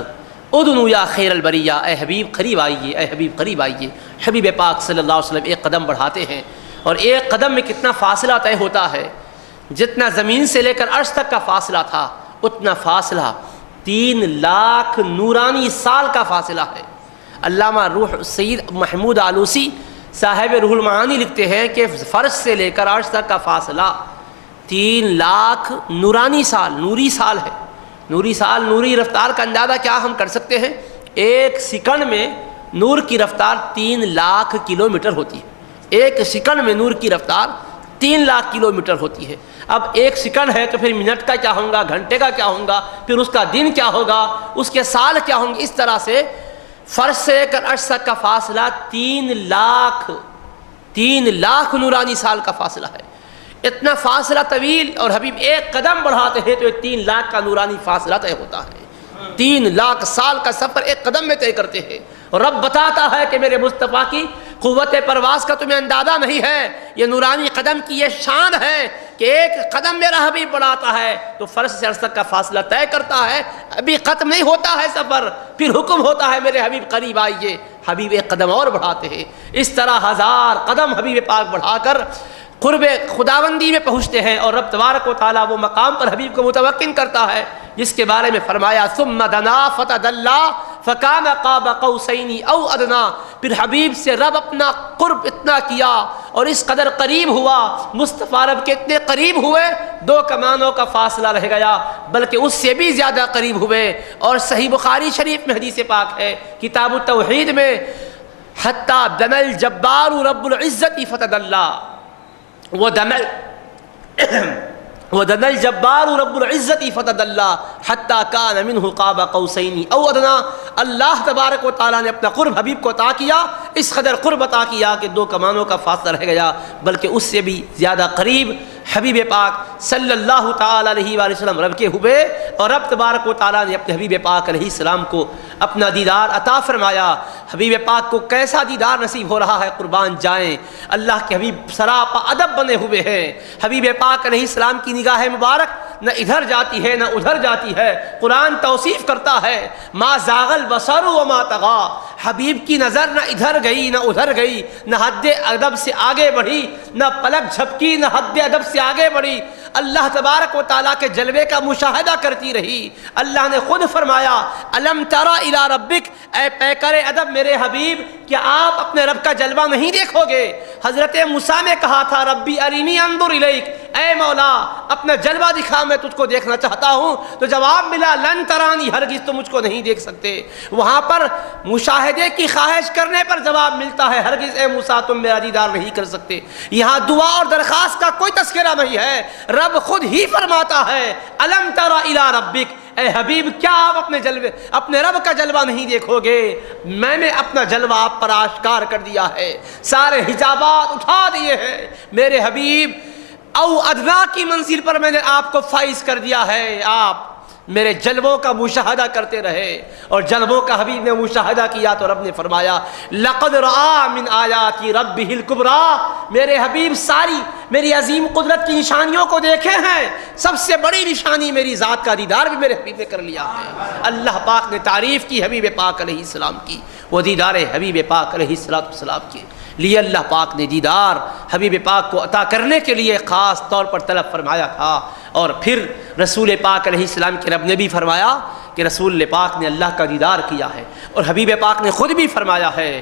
ادنو یا خیر البریہ، اے حبیب قریب آئیے، اے حبیب قریب آئیے۔ حبیب پاک صلی اللہ علیہ وسلم ایک قدم بڑھاتے ہیں اور ایک قدم میں کتنا فاصلہ طے ہوتا ہے، جتنا زمین سے لے کر عرش تک کا فاصلہ تھا اتنا فاصلہ 3 لاکھ نورانی سال کا فاصلہ ہے۔ علامہ روح سید محمود آلوسی صاحب روح المعانی لکھتے ہیں کہ فرش سے لے کر عرش تک کا فاصلہ 3 لاکھ نورانی سال، نوری سال ہے۔ نوری سال، نوری رفتار کا اندازہ کیا ہم کر سکتے ہیں؟ ایک سیکنڈ میں نور کی رفتار 3 لاکھ کلومیٹر ہوتی ہے۔ ایک سیکنڈ میں نور کی رفتار 3 لاکھ کلومیٹر ہوتی ہے۔ اب ایک سیکنڈ ہے تو پھر منٹ کا کیا ہوگا، گھنٹے کا کیا ہوگا، پھر اس کا دن کیا ہوگا، اس کے سال کیا ہوں گے۔ اس طرح سے فرش سے لے کر عرش تک کا فاصلہ 3 لاکھ نورانی سال کا فاصلہ ہے۔ اتنا فاصلہ طویل، اور حبیب ایک قدم بڑھاتے ہیں تو 3 لاکھ کا نورانی فاصلہ طے ہوتا ہے۔ 3 لاکھ سال کا سفر ایک قدم میں طے کرتے ہیں، اور رب بتاتا ہے کہ میرے مصطفیٰ کی قوت پرواز کا تمہیں اندازہ نہیں ہے، یہ نورانی قدم کی یہ شان ہے کہ ایک قدم میرا حبیب بڑھاتا ہے تو فرش سے عرش تک کا فاصلہ طے کرتا ہے۔ ابھی ختم نہیں ہوتا ہے سفر، پھر حکم ہوتا ہے میرے حبیب قریب آئیے۔ حبیب ایک قدم اور بڑھاتے ہیں، اس طرح 1000 قدم حبیب پاک بڑھا کر قرب خداوندی میں پہنچتے ہیں، اور رب تبارک و تعالیٰ وہ مقام پر حبیب کو متمکن کرتا ہے جس کے بارے میں فرمایا ثم دنا فتدلا فکان قاب قوسین او ادنا۔ پھر حبیب سے رب اپنا قرب اتنا کیا اور اس قدر قریب ہوا، مصطفیٰ رب کے اتنے قریب ہوئے 2 کمانوں کا فاصلہ رہ گیا، بلکہ اس سے بھی زیادہ قریب ہوئے۔ اور صحیح بخاری شریف میں حدیث پاک ہے، کتاب التوحید میں، حتی دنا الجبار رب العزت فتدلا، وہ وَدَنَا الْجَبَّارُ رَبُّ الْعِزَّةِ فَتَدَلَّى حَتَّى كَانَ مِنْهُ قَابَ قَوْسَيْنِ أَوْ أَدْنَىٰ۔ اللہ تبارک و تعالیٰ نے اپنا قرب حبیب کو عطا کیا، اس قدر قرب عطا کیا کہ 2 کمانوں کا فاصلہ رہ گیا، بلکہ اس سے بھی زیادہ قریب حبیب پاک صلی اللہ تعالیٰ علیہ وآلہ وسلم رب کے ہوئے، اور رب تبارک و تعالیٰ نے اپنے حبیب پاک علیہ السلام کو اپنا دیدار عطا فرمایا۔ حبیب پاک کو کیسا دیدار نصیب ہو رہا ہے، قربان جائیں۔ اللہ کے حبیب سراپا ادب بنے ہوئے ہیں۔ حبیب پاک علیہ السلام کی نگاہ مبارک نہ ادھر جاتی ہے نہ ادھر جاتی ہے۔ قرآن توصیف کرتا ہے ما زاغ البصر وما طغى، حبیب کی نظر نہ ادھر گئی نہ ادھر گئی، نہ حد ادب سے آگے بڑھی، نہ پلک جھپکی، نہ حد ادب سے آگے بڑھی، اللہ تبارک و تعالیٰ کے جلوے کا مشاہدہ کرتی رہی۔ اللہ نے خود فرمایا الم تر الی ربک، اے پیکر ادب میرے حبیب، کیا آپ اپنے رب کا جلوہ نہیں دیکھو گے؟ حضرت موسیٰ نے کہا تھا ربی ارینی انظر الیک، اے مولا اپنا جلوہ دکھا، میں تجھ کو دیکھنا چاہتا ہوں۔ تو جواب ملا لن ترانی، ہرگز تم مجھ کو نہیں دیکھ سکتے۔ وہاں پر مشاہدے کی خواہش کرنے پر جواب ملتا ہے ہرگز اے موسیٰ تم میرا دیدار نہیں کر سکتے۔ یہاں دعا اور درخواست کا کوئی تذکرہ نہیں ہے، رب خود ہی فرماتا ہے الم تر الی ربک، اے حبیب کیا آپ اپنے رب کا جلوہ نہیں دیکھو گے؟ میں نے اپنا جلوہ آپ پر آشکار کر دیا ہے، سارے حجابات اٹھا دیے ہیں میرے حبیب، او ادنا کی منزل پر میں نے آپ کو فائز کر دیا ہے۔ آپ میرے جلووں کا مشاہدہ کرتے رہے، اور جلووں کا حبیب نے مشاہدہ کیا تو رب نے فرمایا لقد رأى من آیات ربہ الکبریٰ، میرے حبیب ساری میری عظیم قدرت کی نشانیوں کو دیکھے ہیں، سب سے بڑی نشانی میری ذات کا دیدار بھی میرے حبیب نے کر لیا ہے۔ اللہ پاک نے تعریف کی حبیب پاک علیہ السلام کی، وہ دیدار حبیب پاک علیہ السلام کے لیے اللہ پاک نے دیدار حبیب پاک کو عطا کرنے کے لیے خاص طور پر طلب فرمایا تھا۔ اور پھر رسول پاک علیہ السلام کے رب نے بھی فرمایا کہ رسول پاک نے اللہ کا دیدار کیا ہے، اور حبیب پاک نے خود بھی فرمایا ہے۔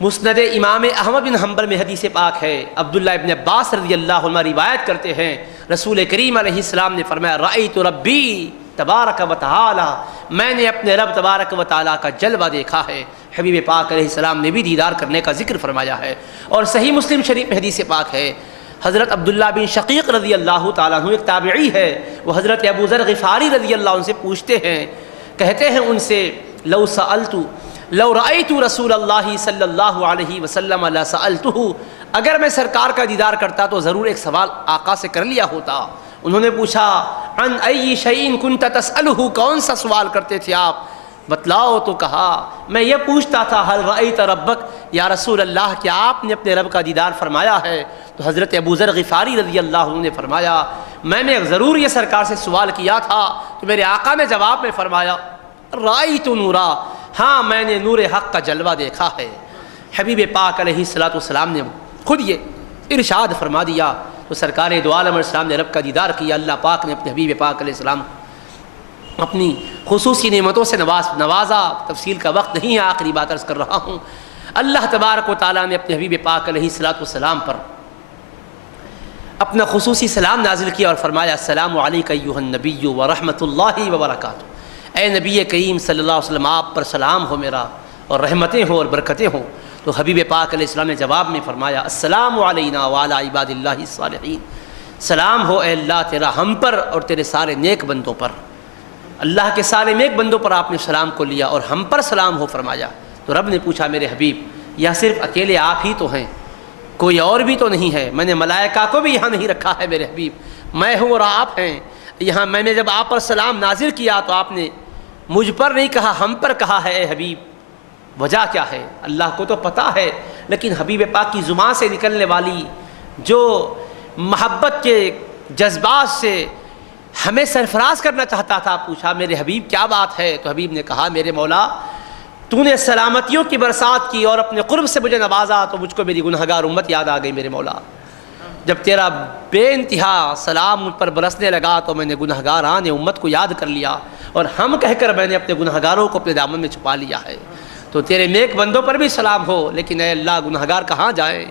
مسند امام احمد بن حنبل میں حدیث پاک ہے، عبداللہ ابن عباس رضی اللہ عنہ روایت کرتے ہیں رسول کریم علیہ السلام نے فرمایا رأیت ربی تبارک و تعالی، میں نے اپنے رب تبارک و تعالیٰ کا جلوہ دیکھا ہے۔ حبیب پاک علیہ السلام نے بھی دیدار کرنے کا ذکر فرمایا ہے۔ اور صحیح مسلم شریف میں حدیث پاک ہے، حضرت عبداللہ بن شقیق رضی اللہ تعالیٰ عنہ ایک تابعی ہے، وہ حضرت ابو ذر غفاری رضی اللہ عنہ سے پوچھتے ہیں، کہتے ہیں ان سے لو رأیت رسول اللہ صلی اللہ علیہ وسلم لسألتہ، اگر میں سرکار کا دیدار کرتا تو ضرور ایک سوال آقا سے کر لیا ہوتا۔ انہوں نے پوچھا عن ای شیء کنت تسألہ، کون سا سوال کرتے تھے آپ بتلاؤ؟ تو کہا میں یہ پوچھتا تھا حل رأیت ربک، یا رسول اللہ کیا آپ نے اپنے رب کا دیدار فرمایا ہے؟ تو حضرت ابو ذر غفاری رضی اللہ عنہ نے فرمایا میں نے ضرور یہ سرکار سے سوال کیا تھا، تو میرے آقا نے جواب میں فرمایا رأیت نورا، ہاں میں نے نور حق کا جلوہ دیکھا ہے۔ حبیب پاک علیہ السلام نے خود یہ ارشاد فرما دیا، تو سرکار دو عالم علیہ السلام نے رب کا دیدار کیا۔ اللہ پاک نے اپنے حبیب پاک علیہ السلام اپنی خصوصی نعمتوں سے نوازا۔ تفصیل کا وقت نہیں ہے، آخری بات عرض کر رہا ہوں۔ اللہ تبارک و تعالیٰ نے اپنے حبیب پاک علیہ السلام پر اپنا خصوصی سلام نازل کیا اور فرمایا السلام علیک ایھا النبی ورحمۃ اللہ وبرکاتہ، اے نبی کریم صلی اللہ علیہ وسلم آپ پر سلام ہو میرا، اور رحمتیں ہوں اور برکتیں ہوں۔ تو حبیب پاک علیہ السلام نے جواب میں فرمایا السلام علینا وعلی عباد اللہ الصالحین، سلام ہو اے اللہ تیرا ہم پر اور تیرے سارے نیک بندوں پر۔ اللہ کے سارے نیک بندوں پر آپ نے سلام کو لیا اور ہم پر سلام ہو فرمایا۔ تو رب نے پوچھا میرے حبیب یا صرف اکیلے آپ ہی تو ہیں، کوئی اور بھی تو نہیں ہے؟ میں نے ملائکہ کو بھی یہاں نہیں رکھا ہے میرے حبیب، میں ہوں اور آپ ہیں یہاں۔ میں نے جب آپ پر سلام نازل کیا تو آپ نے مجھ پر نہیں کہا، ہم پر کہا ہے اے حبیب، وجہ کیا ہے اللہ کو تو پتہ ہے، لیکن حبیب پاک کی زبان سے نکلنے والی جو محبت کے جذبات سے ہمیں سرفراز کرنا چاہتا تھا، پوچھا میرے حبیب کیا بات ہے؟ تو حبیب نے کہا میرے مولا تو نے سلامتیوں کی برسات کی اور اپنے قرب سے مجھے نوازا، تو مجھ کو میری گنہگار امت یاد آ گئی میرے مولا۔ جب تیرا بے انتہا سلام مجھ پر برسنے لگا تو میں نے گنہگاران امت کو یاد کر لیا، اور ہم کہہ کر میں نے اپنے گنہگاروں کو اپنے دامن میں چھپا لیا ہے۔ تو تیرے نیک بندوں پر بھی سلام ہو، لیکن اے اللہ گنہگار کہاں جائیں،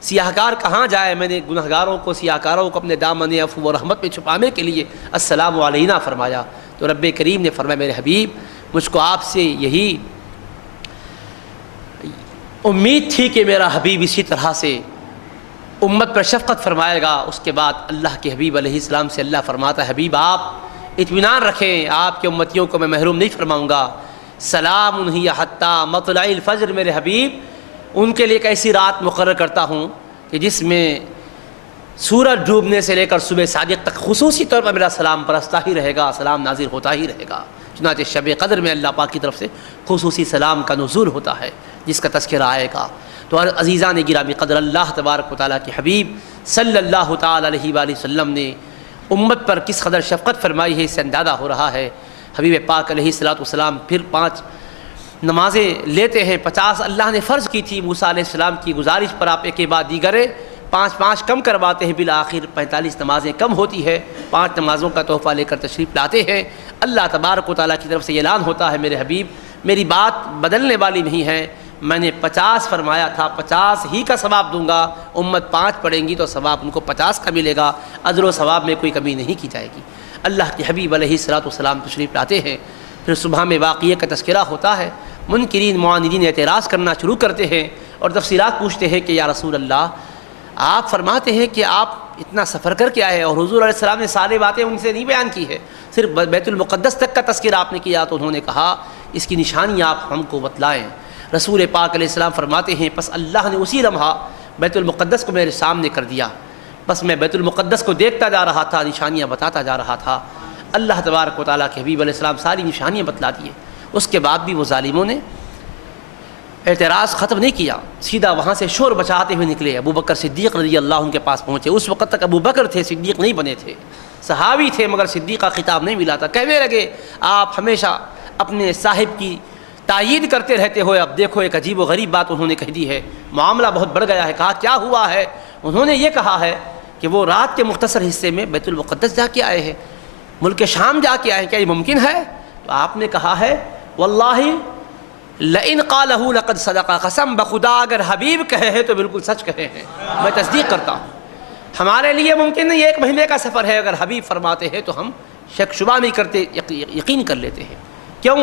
سیاہکار کہاں جائے؟ میں نے گنہگاروں کو سیاہکاروں کو اپنے دامن عفو و رحمت میں چھپانے کے لیے السلام علینا فرمایا۔ تو رب کریم نے فرمایا میرے حبیب مجھ کو آپ سے یہی امید تھی کہ میرا حبیب اسی طرح سے امت پر شفقت فرمائے گا۔ اس کے بعد اللہ کے حبیب علیہ السلام سے اللہ فرماتا ہے حبیب آپ اطمینان رکھیں، آپ کے امتیوں کو میں محروم نہیں فرماؤں گا۔ سلام ہی حتی مطلع الفجر، میرے حبیب ان کے لیے ایک ایسی رات مقرر کرتا ہوں کہ جس میں سورج ڈوبنے سے لے کر صبح صادق تک خصوصی طور پر میرا سلام پرستہ ہی رہے گا، سلام نازل ہوتا ہی رہے گا۔ چنانچہ شب قدر میں اللہ پاک کی طرف سے خصوصی سلام کا نزول ہوتا ہے جس کا تذکرہ آئے گا۔ تو عزیزان گرامی قدر، اللہ تبارک و تعالیٰ کے حبیب صلی اللہ تعالیٰ علیہ وآلہ وسلم نے امت پر کس قدر شفقت فرمائی ہے، اس سے اندازہ ہو رہا ہے۔ حبیب پاک علیہ السلام پھر 5 نمازیں لیتے ہیں، 50 اللہ نے فرض کی تھی، موسیٰ علیہ السلام کی گزارش پر آپ ایک کے بعد دیگرے 5 کم کرواتے ہیں، بالآخر 45 نمازیں کم ہوتی ہے، 5 نمازوں کا تحفہ لے کر تشریف لاتے ہیں۔ اللہ تبارک و تعالیٰ کی طرف سے اعلان ہوتا ہے میرے حبیب میری بات بدلنے والی نہیں ہے، میں نے 50 فرمایا تھا، 50 ہی کا ثواب دوں گا، امت 5 پڑھیں گی تو ثواب ان کو 50 کا ملے گا، اجر و ثواب میں کوئی کمی نہیں کی جائے گی۔ اللہ کے حبیب علیہ السلام تشریف لاتے ہیں، پھر صبح میں واقعے کا تذکرہ ہوتا ہے، منکرین معاندین اعتراض کرنا شروع کرتے ہیں اور تفصیلات پوچھتے ہیں کہ یا رسول اللہ آپ فرماتے ہیں کہ آپ اتنا سفر کر کے آئے اور حضور علیہ السلام نے ساری باتیں ان سے نہیں بیان کی ہے، صرف بیت المقدس تک کا تذکرہ آپ نے کیا، تو انہوں نے کہا اس کی نشانیاں آپ ہم کو بتلائیں۔ رسول پاک علیہ السلام فرماتے ہیں پس اللہ نے اسی لمحہ بیت المقدس کو میرے سامنے کر دیا، بس میں بیت المقدس کو دیکھتا جا رہا تھا، نشانیاں بتاتا جا رہا تھا۔ اللہ تبارک و تعالیٰ کے حبیب علیہ السلام ساری نشانیاں بتلا دیے، اس کے بعد بھی وہ ظالموں نے اعتراض ختم نہیں کیا، سیدھا وہاں سے شور بچاتے ہوئے نکلے۔ ابو بکر صدیق رضی اللہ عنہ کے پاس پہنچے، اس وقت تک ابو بکر تھے، صدیق نہیں بنے تھے، صحابی تھے مگر صدیق کا خطاب نہیں ملا تھا۔ کہنے لگے آپ ہمیشہ اپنے صاحب کی تائید کرتے رہتے ہوئے، اب دیکھو ایک عجیب و غریب بات انہوں نے کہہ دی ہے، معاملہ بہت بڑھ گیا ہے۔ کہا کیا ہوا ہے؟ انہوں نے یہ کہا ہے کہ وہ رات کے مختصر حصے میں بیت المقدس جا کے آئے ہیں، ملک شام جا کے آئے ہیں، کیا یہ ممکن ہے؟ تو آپ نے کہا ہے واللہ لئن قالہ لقد صدق، قسم بخدا اگر حبیب کہے ہیں تو بالکل سچ کہے ہیں، میں تصدیق کرتا ہوں۔ ہمارے لیے ممکن نہیں، 1 مہینے کا سفر ہے، اگر حبیب فرماتے ہیں تو ہم شک شبہ نہیں کرتے، یقین کر لیتے ہیں۔ کیوں؟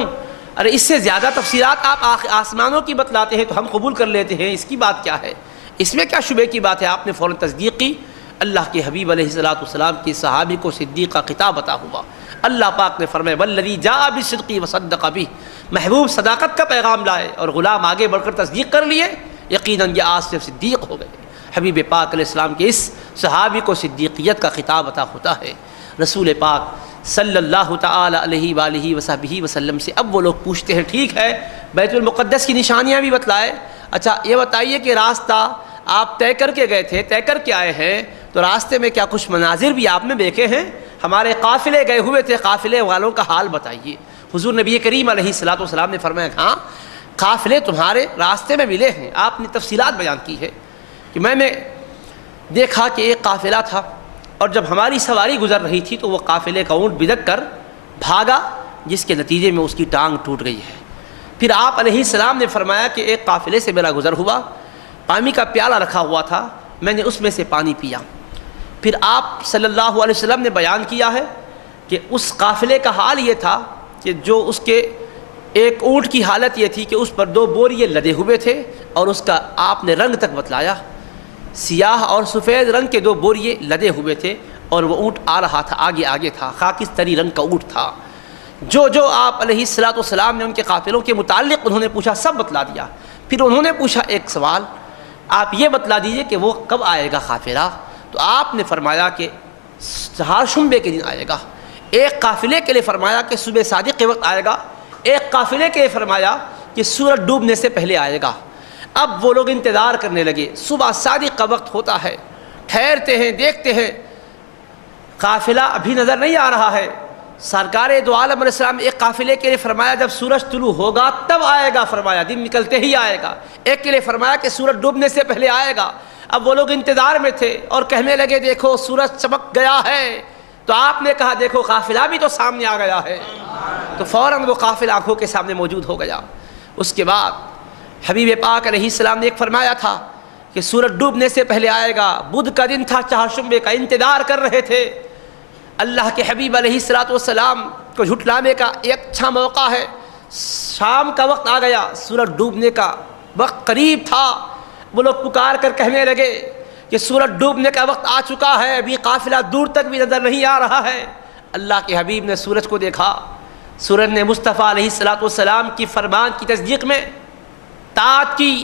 ارے اس سے زیادہ تفصیلات آپ آسمانوں کی بتلاتے ہیں تو ہم قبول کر لیتے ہیں، اس کی بات کیا ہے؟ اس میں کیا شبے کی بات ہے؟ آپ نے فوراً تصدیق کی۔ اللہ کے حبیب علیہ السلام کی صحابی کو صدیق کا خطاب عطا ہوا۔ اللہ پاک نے فرمایا والذی جاء بالصدق وصدق بہ، محبوب صداقت کا پیغام لائے اور غلام آگے بڑھ کر تصدیق کر لیے، یقیناً یہ آج سے صدیق ہو گئے۔ حبیب پاک علیہ السلام کے اس صحابی کو صدیقیت کا خطاب عطا ہوتا ہے۔ رسول پاک صلی اللہ تعالی علیہ وآلہ وصحبہ وسلم سے اب وہ لوگ پوچھتے ہیں ٹھیک ہے بیت المقدس کی نشانیاں بھی بتلائے، اچھا یہ بتائیے کہ راستہ آپ طے کر کے گئے تھے، طے کر کے آئے ہیں، تو راستے میں کیا کچھ مناظر بھی آپ نے دیکھے ہیں؟ ہمارے قافلے گئے ہوئے تھے، قافلے والوں کا حال بتائیے۔ حضور نبی کریم علیہ السلام نے فرمایا ہاں قافلے تمہارے راستے میں ملے ہیں۔ آپ نے تفصیلات بیان کی ہے کہ میں نے دیکھا کہ ایک قافلہ تھا اور جب ہماری سواری گزر رہی تھی تو وہ قافلے کا اونٹ بدک کر بھاگا، جس کے نتیجے میں اس کی ٹانگ ٹوٹ گئی ہے۔ پھر آپ علیہ السلام نے فرمایا کہ ایک قافلے سے میرا گزر ہوا، پانی کا پیالہ رکھا ہوا تھا، میں نے اس میں سے پانی پیا۔ پھر آپ صلی اللہ علیہ وسلم نے بیان کیا ہے کہ اس قافلے کا حال یہ تھا کہ جو اس کے ایک اونٹ کی حالت یہ تھی کہ اس پر 2 بوریے لدے ہوئے تھے اور اس کا آپ نے رنگ تک بتلایا، سیاہ اور سفید رنگ کے 2 بوریے لدے ہوئے تھے اور وہ اونٹ آ رہا تھا، آگے تھا، خاکستری رنگ کا اونٹ تھا۔ جو آپ علیہ السلام نے ان کے قافلوں کے متعلق انہوں نے پوچھا سب بتلا دیا۔ پھر انہوں نے پوچھا ایک سوال، آپ یہ بتلا دیجئے کہ وہ کب آئے گا قافلہ؟ تو آپ نے فرمایا کہ چہارشنبے کے دن آئے گا۔ ایک قافلے کے لیے فرمایا کہ صبح صادق کے وقت آئے گا، ایک قافلے کے لیے فرمایا کہ سورج ڈوبنے سے پہلے آئے گا۔ اب وہ لوگ انتظار کرنے لگے، صبح صادق کا وقت ہوتا ہے، ٹھہرتے ہیں، دیکھتے ہیں قافلہ ابھی نظر نہیں آ رہا ہے۔ سرکار دو عالم علیہ السلام ایک قافلے کے لیے فرمایا جب سورج طلوع ہوگا تب آئے گا، فرمایا دن نکلتے ہی آئے گا۔ ایک کے لیے فرمایا کہ سورج ڈوبنے سے پہلے آئے گا۔ اب وہ لوگ انتظار میں تھے اور کہنے لگے دیکھو سورج چمک گیا ہے، تو آپ نے کہا دیکھو قافلہ بھی تو سامنے آ گیا ہے، تو فوراً وہ قافلہ آنکھوں کے سامنے موجود ہو گیا۔ اس کے بعد حبیب پاک علیہ السلام نے ایک فرمایا تھا کہ سورج ڈوبنے سے پہلے آئے گا، بدھ کا دن تھا، چہارشنبے کا، انتظار کر رہے تھے۔ اللہ کے حبیب علیہ السلام کو جھٹلانے کا ایک اچھا موقع ہے، شام کا وقت آ گیا، سورج ڈوبنے کا وقت قریب تھا۔ وہ لوگ پکار کر کہنے لگے کہ سورج ڈوبنے کا وقت آ چکا ہے، ابھی قافلہ دور تک بھی نظر نہیں آ رہا ہے۔ اللہ کے حبیب نے سورج کو دیکھا، سورج نے مصطفیٰ علیہ السلام کی فرمان کی تصدیق میں طاعت کی،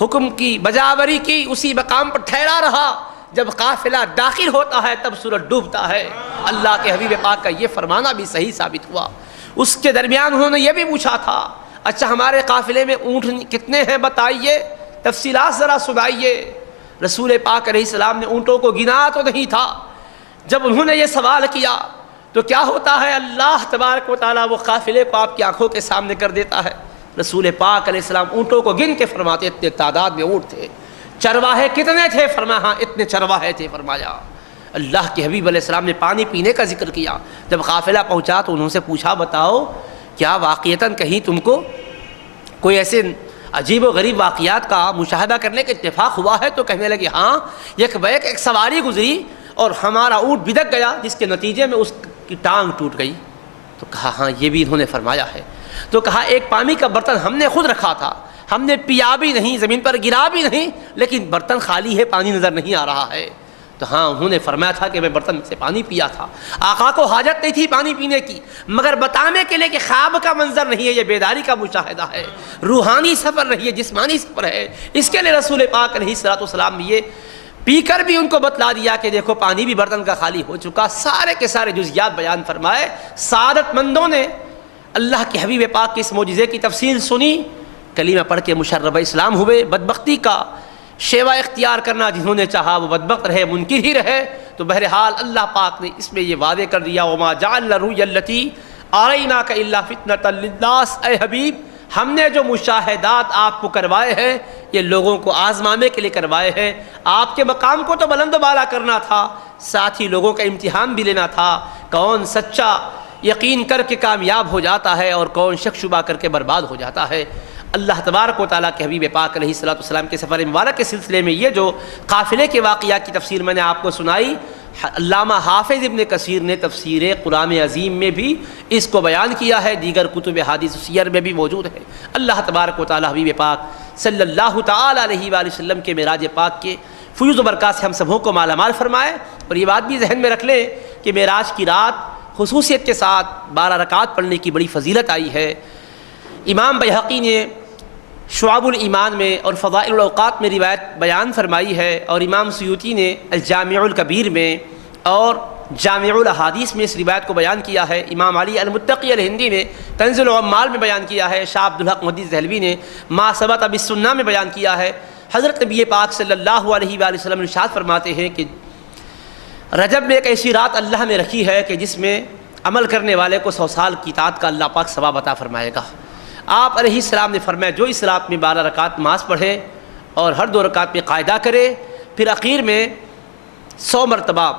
حکم کی، بجاوری کی، اسی مقام پر ٹھہرا رہا۔ جب قافلہ داخل ہوتا ہے تب سورج ڈوبتا ہے۔ اللہ کے حبیب پاک کا یہ فرمانا بھی صحیح ثابت ہوا۔ اس کے درمیان انہوں نے یہ بھی پوچھا تھا، اچھا ہمارے قافلے میں اونٹ کتنے ہیں بتائیے، تفصیلات ذرا سنائیے۔ رسول پاک علیہ السلام نے اونٹوں کو گنا تو نہیں تھا۔ جب انہوں نے یہ سوال کیا تو کیا ہوتا ہے، اللہ تبارک و تعالیٰ وہ قافلے کو آپ کی آنکھوں کے سامنے کر دیتا ہے۔ رسول پاک علیہ السلام اونٹوں کو گن کے فرماتے اتنے تعداد میں اونٹ تھے۔ چرواہے کتنے تھے، فرمایا ہاں اتنے چرواہے تھے۔ فرمایا اللہ کے حبیب علیہ السلام نے پانی پینے کا ذکر کیا۔ جب قافلہ پہنچا تو انہوں سے پوچھا بتاؤ کیا واقعتاً کہیں تم کو کوئی ایسے عجیب و غریب واقعات کا مشاہدہ کرنے کا اتفاق ہوا ہے؟ تو کہنے لگے ہاں، ایک سواری گزری اور ہمارا اونٹ بدک گیا، جس کے نتیجے میں اس کی ٹانگ ٹوٹ گئی۔ تو کہا ہاں یہ بھی انہوں نے فرمایا ہے۔ تو کہا ایک پانی کا برتن ہم نے خود رکھا تھا، ہم نے پیا بھی نہیں، زمین پر گرا بھی نہیں، لیکن برتن خالی ہے، پانی نظر نہیں آ رہا ہے۔ تو ہاں انہوں نے فرمایا تھا کہ میں برتن سے پانی پیا تھا۔ آقا کو حاجت نہیں تھی پانی پینے کی، مگر بتانے کے لیے کہ خواب کا منظر نہیں ہے، یہ بیداری کا مشاہدہ ہے، روحانی سفر نہیں ہے، جسمانی سفر ہے۔ اس کے لیے رسول پاک علیہ السلام نے یہ پی کر بھی ان کو بتلا دیا کہ دیکھو پانی بھی برتن کا خالی ہو چکا۔ سارے کے سارے جزیات بیان فرمائے۔ سعادت مندوں نے اللہ کے حبیب پاک کے اس معجزے کی تفصیل سنی، کلمہ پڑھ کے مشرب اسلام ہوئے۔ بدبختی کا شیوا اختیار کرنا جنہوں نے چاہا وہ بدبخت رہے، منکر ہی رہے۔ تو بہرحال اللہ پاک نے اس میں یہ وعدے کر دیا وما جعلنا الرؤيا التي اريناك الا فتنة للناس، اے حبیب ہم نے جو مشاہدات آپ کو کروائے ہیں یہ لوگوں کو آزمانے کے لیے کروائے ہیں۔ آپ کے مقام کو تو بلند و بالا کرنا تھا، ساتھ ہی لوگوں کا امتحان بھی لینا تھا، کون سچا یقین کر کے کامیاب ہو جاتا ہے اور کون شک شبہ کر کے برباد ہو جاتا ہے۔ اللہ تبارک و تعالیٰ کے حبیب پاک علیہ السلام کے سفر مبارک کے سلسلے میں یہ جو قافلے کے واقعات کی تفسیر میں نے آپ کو سنائی، علامہ حافظ ابن کثیر نے تفسیر قرآن عظیم میں بھی اس کو بیان کیا ہے، دیگر کتب حدیث سیر میں بھی موجود ہے۔ اللہ تبارک و تعالیٰ حبیب پاک صلی اللہ تعالیٰ علیہ وآلہ وسلم کے معراج پاک کے فیوز و برکات سے ہم سبوں کو مالا مال فرمائے۔ اور یہ بات بھی ذہن میں رکھ لیں کہ معراج کی رات خصوصیت کے ساتھ 12 رکعات پڑھنے کی بڑی فضیلت آئی ہے۔ امام بیہقی نے شعب الایمان میں اور فضائل الاوقات میں روایت بیان فرمائی ہے، اور امام سیوطی نے الجامع الکبیر میں اور جامع الاحادیث میں اس روایت کو بیان کیا ہے۔ امام علی المتقی الہندی نے کنز العمال میں بیان کیا ہے۔ شاہ عبدالحق محدث دہلوی نے ما ثبت بالسنہ میں بیان کیا ہے۔ حضرت نبی پاک صلی اللہ علیہ وآلہ وسلم ارشاد فرماتے ہیں کہ رجب میں ایک ایسی رات اللہ نے رکھی ہے کہ جس میں عمل کرنے والے کو 100 سال کی اطاعت کا اللہ پاک ثواب عطا فرمائے گا۔ آپ علیہ السلام نے فرمایا جو اس رات میں 12 رکعت نماز پڑھے اور ہر 2 رکعت میں قاعدہ کرے، پھر اخیر میں 100 مرتبہ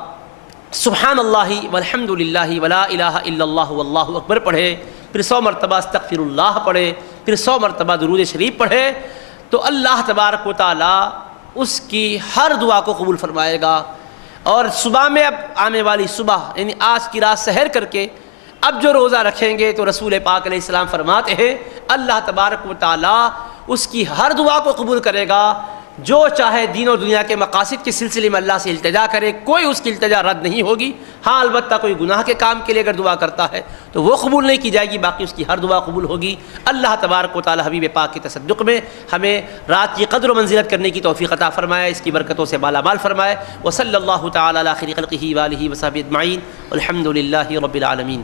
سبحان اللہ والحمد للہ ولا الہ الا اللہ واللہ اکبر پڑھے، پھر 100 مرتبہ استغفر اللہ پڑھے، پھر 100 مرتبہ درود شریف پڑھے، تو اللہ تبارک و تعالی اس کی ہر دعا کو قبول فرمائے گا۔ اور صبح میں اب آنے والی صبح یعنی آج کی رات سحر کر کے اب جو روزہ رکھیں گے تو رسول پاک علیہ السلام فرماتے ہیں اللہ تبارک و تعالی اس کی ہر دعا کو قبول کرے گا۔ جو چاہے دین و دنیا کے مقاصد کے سلسلے میں اللہ سے التجا کرے، کوئی اس کی التجا رد نہیں ہوگی۔ ہاں البتہ کوئی گناہ کے کام کے لیے اگر دعا کرتا ہے تو وہ قبول نہیں کی جائے گی، باقی اس کی ہر دعا قبول ہوگی۔ اللہ تبارک و تعالی حبیب پاک کے تصدق میں ہمیں رات کی قدر و منزلت کرنے کی توفیق عطا فرمائے، اس کی برکتوں سے مالا مال فرمائے۔ وصلی اللہ تعالی علی خیر خلقہ وآلہ وصحبہ اجمعین، والحمد للہ رب العالمین۔